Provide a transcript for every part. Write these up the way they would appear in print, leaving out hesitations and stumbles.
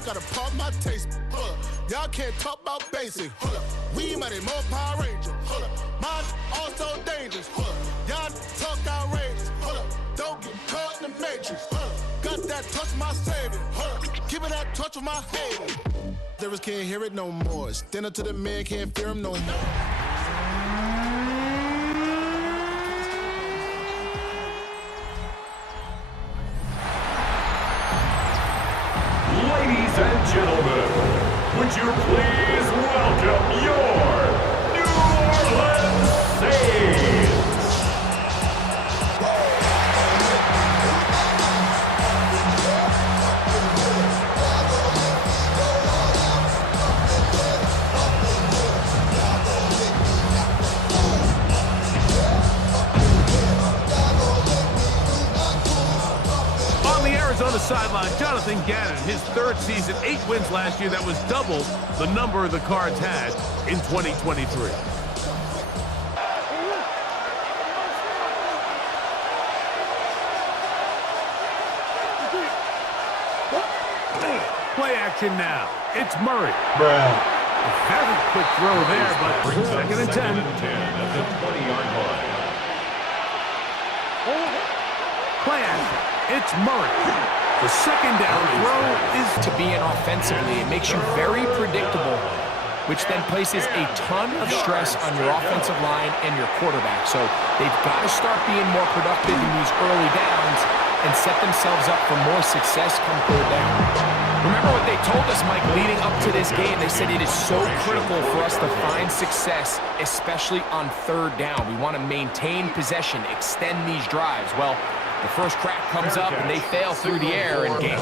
y'all gotta pop my taste. Hold up. Y'all can't talk about basic. Hold up. We might have more Power Ranger. Hold up. Mine also dangerous. Hold up. Y'all talk outrageous. Hold up. Don't get caught in the matrix. Hold up. Got that touch my savior. Hold up. Give it that touch with my haters. Service can't hear it no more. Stand up to the man, can't fear him no more. Ladies and gentlemen, would you please welcome your New Orleans Saints? On the sideline, Jonathan Gannon, his third season, 8 wins last year. That was double the number the Cards had in 2023. Play action now. It's Murray. Brown. A very quick throw there, but second and 10. At the 20-yard line. Play action. It's Murray. The second down throw is to be in offensively. It makes you very predictable, which then places a ton of stress on your offensive line and your quarterback. So they've got to start being more productive in these early downs and set themselves up for more success come third down. Remember what they told us, Mike, leading up to this game. They said it is so critical for us to find success, especially on third down. We want to maintain possession, extend these drives. Well, the first crack comes up, and they fail through the air and gain.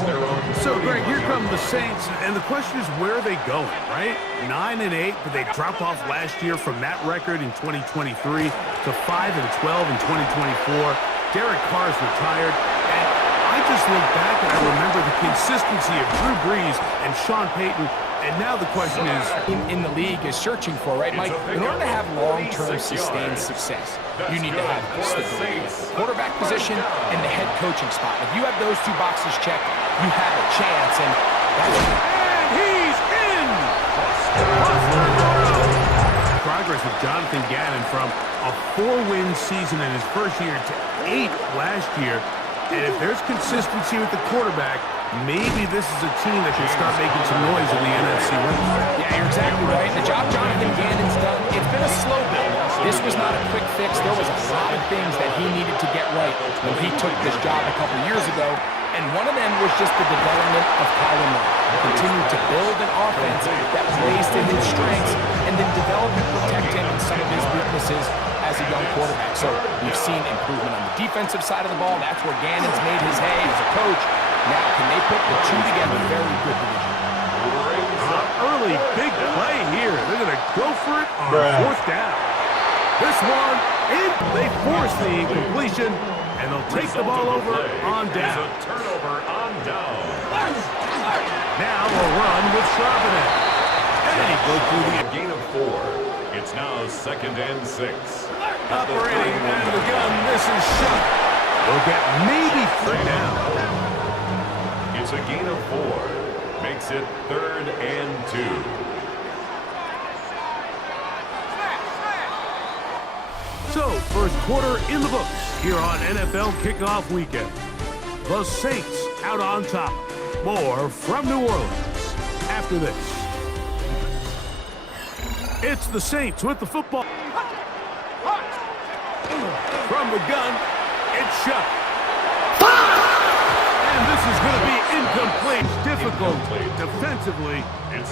So, Greg, here come the Saints, and the question is, where are they going, right? 9-8, but they drop off last year from that record in 2023 to 5-12 in 2024. Derek Carr's retired, and I just look back and I remember the consistency of Drew Brees and Sean Payton, and now the question is... In the league is searching for, right, Mike? In order to have long-term sustained success, you need to have stability. Quarterback position and the head coaching spot. If you have those two boxes checked, you have a chance, and that's... And he's in! Progress with Jonathan Gannon from a 4-win season in his first year to 8 last year. And if there's consistency with the quarterback, maybe this is a team that can start making some noise in the NFC West. Yeah, you're exactly right. The job Jonathan Gannon's done, it's been a slow build. This was not a quick fix. There was a lot of things that he needed to get right when he took this job a couple years ago, and one of them was just the development of Kyler Murray. Continue to build an offense that plays to his strengths and then develop and protect him in some of his weaknesses as a young quarterback. So we've seen improvement on the defensive side of the ball. That's where Gannon's made his hay as a coach. Now, can they put the two together? Very good division. Early big play here. They're going to go for it on fourth down. This one, they force the incompletion, and they'll take the ball over on down. A turnover on down. Now a run with Charbonnet. And they go through the Gain of 4. It's now 2nd and 6. operating out of the gun. This is shot. They'll get maybe 3rd down. It's a gain of 4. Makes it 3rd and 2. So, first quarter in the books here on NFL Kickoff Weekend. The Saints out on top. More from New Orleans after this. It's the Saints with the football. From the gun, it's shot. And this is going to be incomplete. Difficult defensively.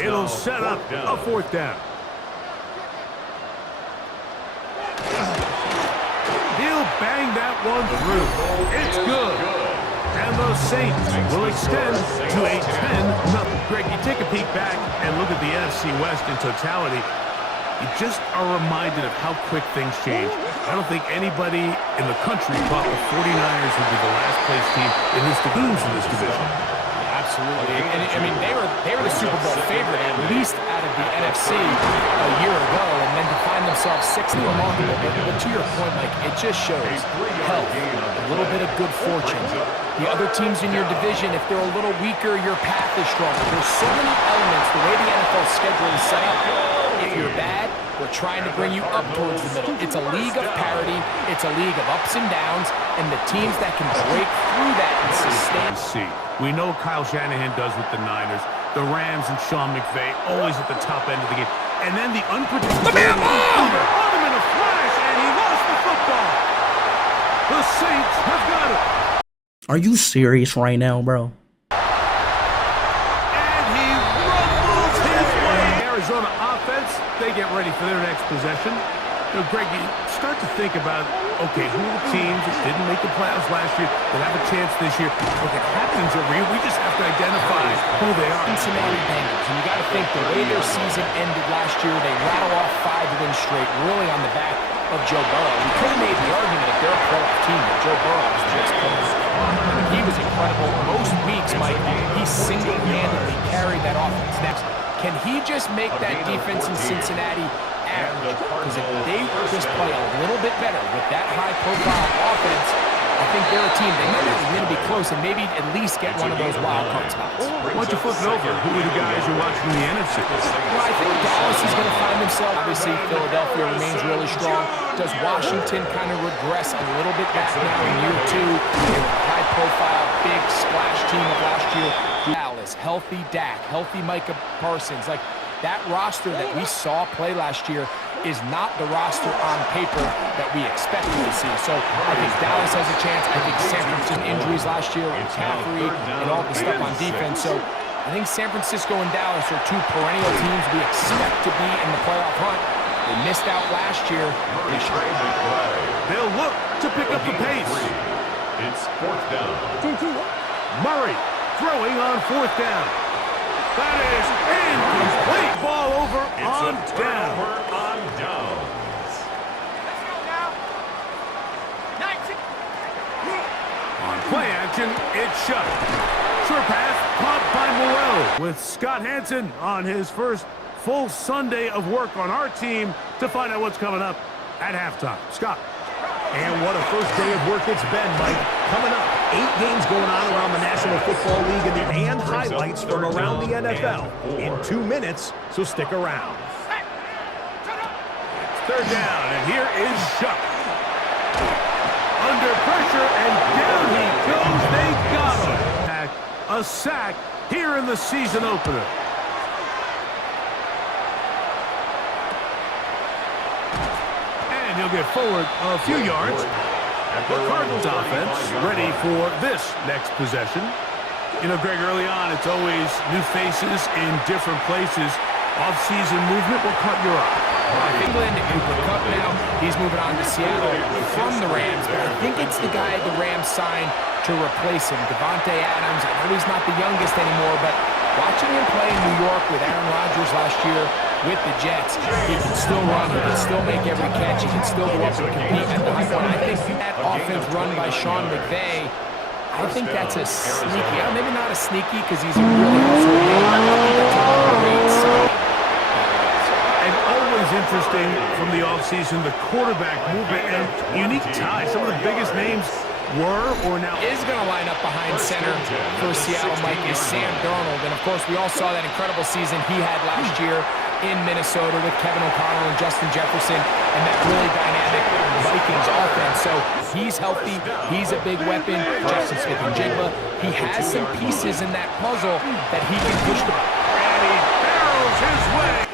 It'll set up a 4th down. He'll bang that one through. It's good. And the Saints will extend to a 10-0. Greg, you take a peek back and look at the NFC West in totality. You just are reminded of how quick things change. I don't think anybody in the country thought the 49ers would be the last place team in this division. Absolutely. And I mean, they were the Super Bowl favorite, at least out of the NFC a year ago, and then to find themselves sixth, remarkable. But to your point, Mike, it just shows health, a little bit of good fortune. The other teams in your division, if they're a little weaker, your path is stronger. There's so many elements, the way the NFL schedule is set up. If you're bad, we're trying to bring you up towards the middle. It's a league of parity. It's a league of ups and downs, and the teams that can break through that and sustain. We know Kyle Shanahan does with the Niners. The Rams and Sean McVay always at the top end of the game. And then the unpredictability on him in a flash, and he lost the football. The Saints have got it. Are you serious right now, bro? And he rumbles his way. Arizona offense, they get ready for their next possession. You know, Greg, you start to think about, okay, who are the teams that didn't make the playoffs last year that have a chance this year? Look, it happens every year. We just have to identify who they are. Cincinnati Bengals, and you got to think the way their season ended last year, they rattle off 5 wins straight, really on the back of Joe Burrow. We could have made the argument if they're a playoff team that Joe Burrow was just close. He was incredible. Most weeks, Mike, he single-handedly carried that offense. Next, can he just make that defense in Cincinnati average? Because if they just play a little bit better with that high-profile offense, I think they're a team. They might not even be close and maybe at least get one of those wild card spots. Why don't you flip it over? Who are the guys you're watching in the NFC? Well, I think Dallas is going to find themselves. Obviously, Philadelphia remains really strong. Does Washington kind of regress a little bit back now in year 2? They were a high-profile, big splash team of last year. Dallas, healthy Dak, healthy Micah Parsons. Like, that roster that we saw play last year is not the roster on paper that we expected to see. So I think Dallas has a chance. I think San Francisco injuries last year with McCaffrey and all the stuff on defense. So I think San Francisco and Dallas are 2 perennial teams we expect to be in the playoff hunt. They missed out last year. They'll look to pick up the pace. It's 4th down. Murray throwing on 4th down. That is incomplete. Ball over on down. On downs. On play action, it's shut. Short pass, caught by Morrell. With Scott Hansen on his first full Sunday of work on our team to find out what's coming up at halftime. Scott. And what a first day of work it's been, Mike. Coming up, 8 games going on around the National Football League and highlights from around the NFL in 2 minutes, so stick around. 3rd down, and here is Shuck. Under pressure, and down he goes. They got him. A sack here in the season opener. He'll get forward a few yards. The Cardinals offense ready for this next possession. You know, Greg, early on, it's always new faces in different places. Off-season movement will cut your eye. England, Cooper Kupp now, he's moving on to Seattle from the Rams, but I think it's the guy the Rams signed to replace him, Devontae Adams. I know he's not the youngest anymore, but watching him play in New York with Aaron Rodgers last year with the Jets, he can still run, he can still make every catch, he can still go up and compete at the high point. I think that offense run by Sean McVay, I think that's a sneaky, maybe not a sneaky because he's a really household name. I think that's a great sign. And always interesting from the offseason, the quarterback movement and unique ties. Some of the biggest names were or now is going to line up behind center for Seattle, Mike, is Sam Darnold. And, of course, we all saw that incredible season he had last year in Minnesota with Kevin O'Connell and Justin Jefferson and that really dynamic Vikings offense. So he's healthy. He's a big weapon. Jackson Smith-Njigba. He has some pieces in that puzzle that he can push the ball. And he barrels his way.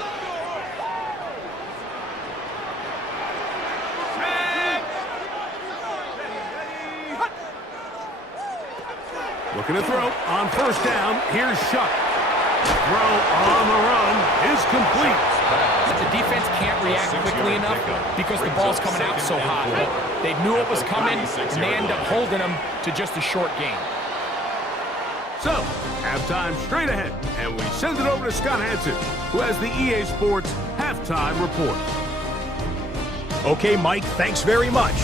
Looking to throw on 1st down. Here's Shuck. Throw on the run is complete. The defense can't react quickly enough because the ball's coming out so hot. They knew it was coming, and they end up holding them to just a short game. So, halftime straight ahead, and we send it over to Scott Hansen, who has the EA Sports halftime report. Okay, Mike, thanks very much.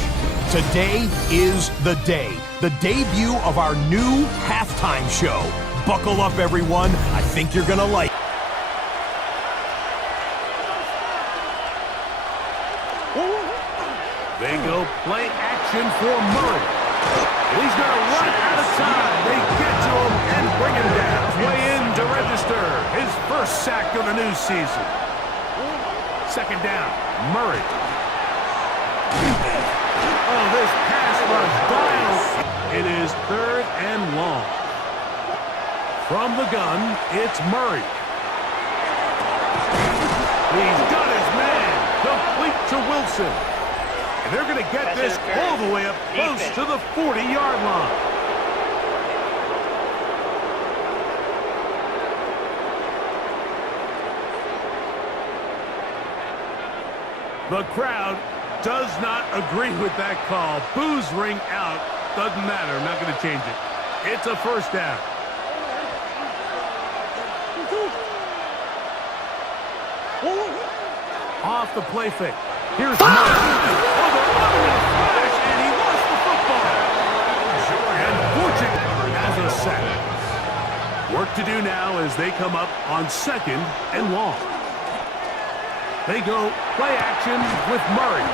Today is the day. the debut of our new halftime show. Buckle up, everyone. I think you're going to like it. They go play action for Murray. He's going to run out of time. They get to him and bring him down. Way in to register his first sack of the new season. Second down, Murray. Oh, this pass rush dials. It is third and long. From the gun, it's Murray. He's got his man. Complete to Wilson. And they're going to get this all the way up close to the 40-yard line. The crowd does not agree with that call. Boos ring out. Doesn't matter. I'm not going to change it. It's a first down. Off the play fake. Here's Murray. Oh, they're running in a flash, and he lost the football. And Fortune has a sack. Work to do now as they come up on second and long. They go play action with Murray.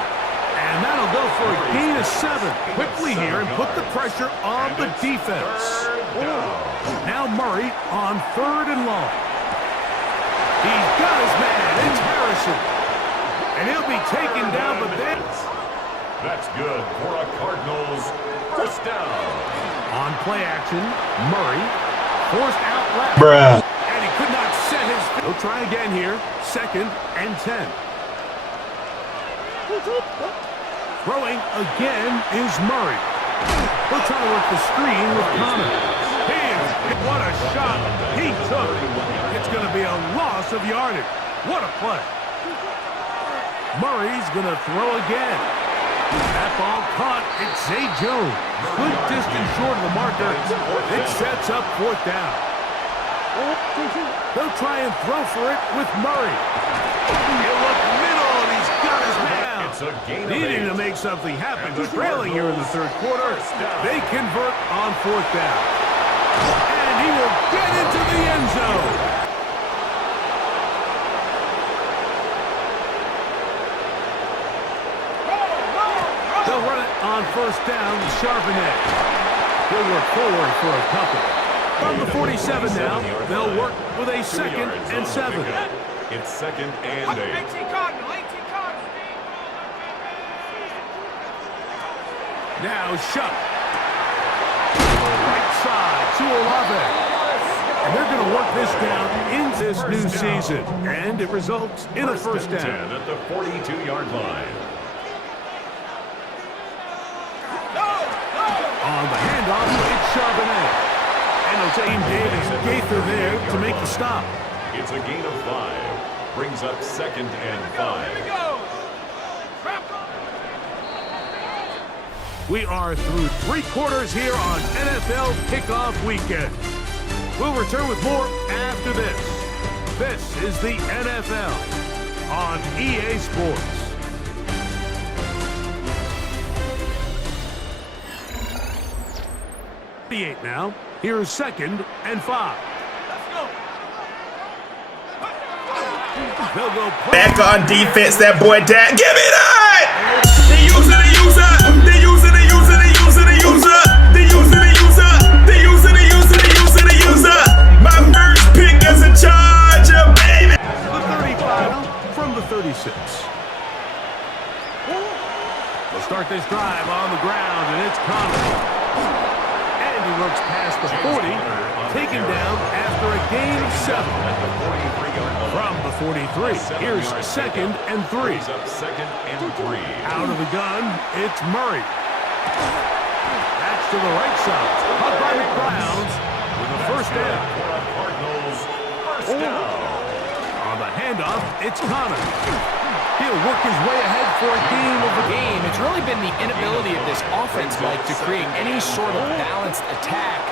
And that'll go for a gain of 7 quickly here and put the pressure on the defense. Now Murray on third and long. He's got his man. It's Harrison. And he'll be taken down, but then... That's good for a Cardinals first down. On play action, Murray forced out left. Bruh. And he could not set his... He'll try again here. Second and 10. Throwing again is Murray. He'll try to work the screen with Connor. What a shot he took. It's going to be a loss of yardage. What a play. Murray's going to throw again. That ball caught. It's Zay Jones. Good distance short of the marker. It sets up fourth down. They'll try and throw for it with Murray. He'll look middle, and he's got his man. Needing to make something happen, but trailing here in the third quarter, they convert on fourth down. And he will get into the end zone. They'll run it on first down with Charbonnet. He'll work forward for a couple. From the 47 now, they'll work with a second and 7. It's second and 8. Now Shuck. Right side to Olave. And they're going to work this down in this new season. And it results in a first down. 10 at the 42-yard line. On the handoff, it's Charbonnet. And it'll take Davis Gaither there to make the stop. It's a gain of 5. Brings up second and 5. We are through 3 quarters here on NFL Kickoff Weekend. We'll return with more after this. This is the NFL on EA Sports. Now, here's second and 5. Let's go. They'll go back on defense, that boy Dak. Give me that! They use it, they use it. They use it, they use it, they use it, they use it. They use it, they use it. They use it, they use it, they use it, they use it. My first pick as a Charger, baby. The 35 from the 36. They'll start this drive on the ground, and it's Connor. He works past the 40, taken down after a gain of 7. From the 43, here's second and 3. Out of the gun, it's Murray. That's to the right side. Caught by the Browns with a first down. On the handoff, it's Connor. He'll work his way ahead for a gain of the game. It's really been the inability of this offense, Mike, to create any sort of balanced attack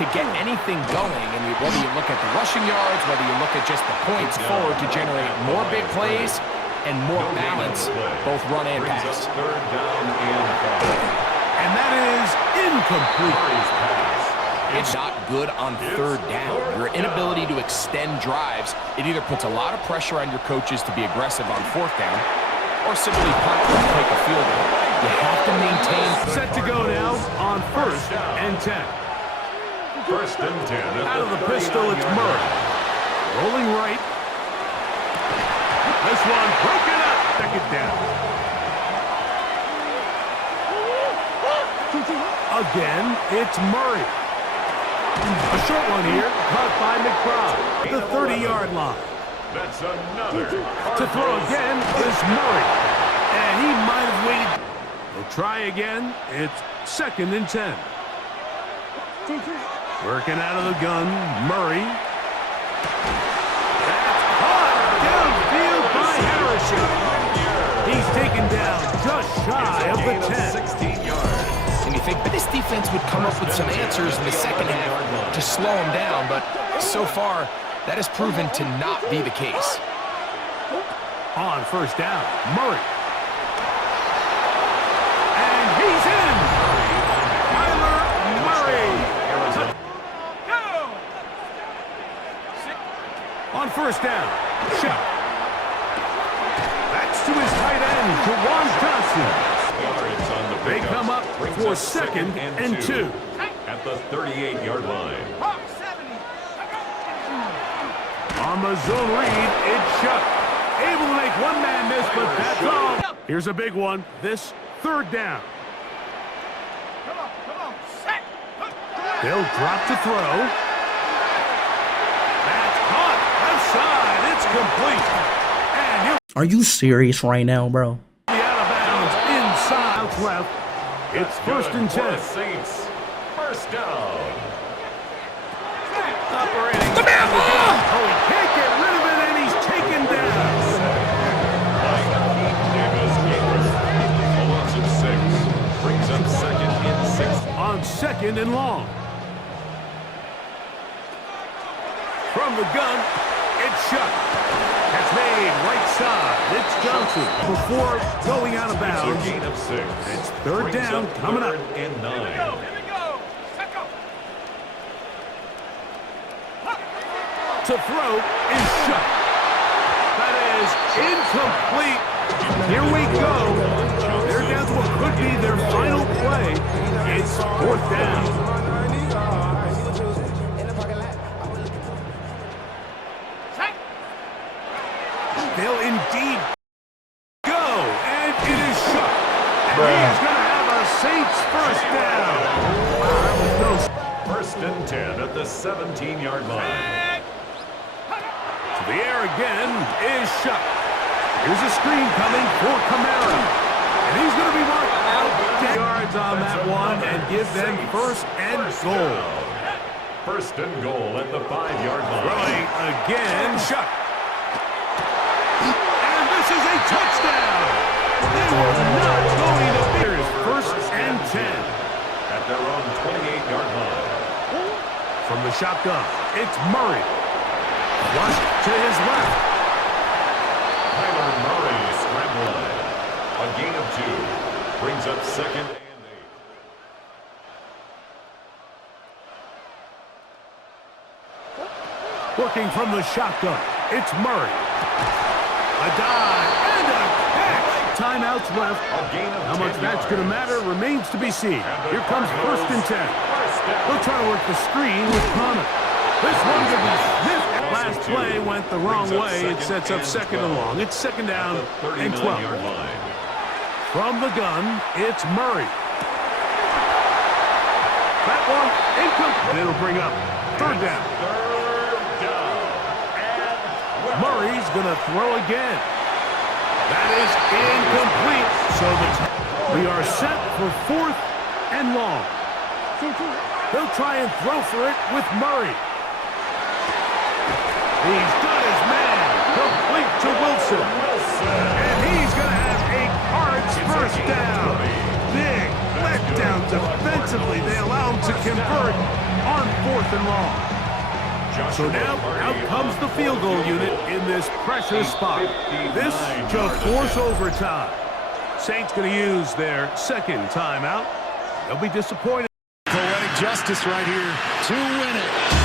to get anything going. And whether you look at the rushing yards, whether you look at just the points forward to generate more big plays and more balance, both run and pass. Third down and 5. And that is incomplete. It's not good on third down. Your inability to extend drives, it either puts a lot of pressure on your coaches to be aggressive on fourth down or simply punt and take a field goal. You have to maintain. Set to go now on 1st and 10. 1st and 10. Out of the pistol, it's Murray. Rolling right. This one broken up. Second down. Again, it's Murray. A short one here, caught by McBride. The 30-yard line. That's another. To throw again is Murray. And he might have waited. They'll try again. It's 2nd and 10. Working out of the gun, Murray. That's caught downfield by Harrison. He's taken down just shy of the 10. 16 yards. And you think this defense would come up with some answers in the second half to slow them down, but so far, that has proven to not be the case. On 1st down, Murray. And he's in! Kyler Murray! On 1st down, Shep. Backs to his tight end, Jawan Johnson. They come up for 2nd and 2. At the 38-yard line. On the zone read, it's Shep. Able to make one man miss, but that's all. Here's a big one. This 3rd down. They'll drop to throw. That's caught. Outside. It's complete. And he'll Are you serious right now, bro? be out of bounds inside. Out left. It's 1st and 10. Saints. 1st down. Operating. Oh, he can't get rid of it, and he's taken down. Davis pulls up 6. Brings up 2nd and 6. On 2nd and long. From the gun, it's Shuck. That's made right side. It's Johnson. Before going out of bounds. Gain of 6. It's 3rd down coming up. 3rd and 9. To throw is Shuck. That is incomplete. Here we go. They're down to what could be their final play. It's 4th down. They'll indeed go, and it is Shuck. And he's going to have a Saints 1st down. That was no 1st and 10 at the 17-yard line. To the air again is Shuck. Here's a screen coming for Kamara. And he's going to be marked out 10 yards on that one and give them 1st and goal. 1st and goal at the 5-yard line. Throwing again, Shuck. And this is a touchdown. They were not going to be. Here's 1st and 10. At their own 28-yard line. From the shotgun, it's Murray. Flush to his left. Kyler Murray scrambling. A gain of 2. Brings up 2nd and 8. Working from the shotgun, it's Murray. A dive and a catch. Timeouts left. A gain of How much 10 that's going to yards. matter remains to be seen. Here comes 1st and 10. They'll try to work the screen with Connor. This one could be sniffed. Last play went the wrong way. It sets up 2nd and long. It's 2nd down and 12. From the gun, it's Murray. That one incomplete. And it'll bring up 3rd down. Murray's going to throw again. That is incomplete. So we are set for 4th and long. They'll try and throw for it with Murray. He's got his man complete to Wilson. And he's going to have a Cards 1st down. Big letdown defensively. They allow him to convert on 4th and long. So now, out comes the field goal unit in this pressure spot. This to force overtime. Saints going to use their 2nd timeout. they'll be disappointed. Poetic justice right here to win it.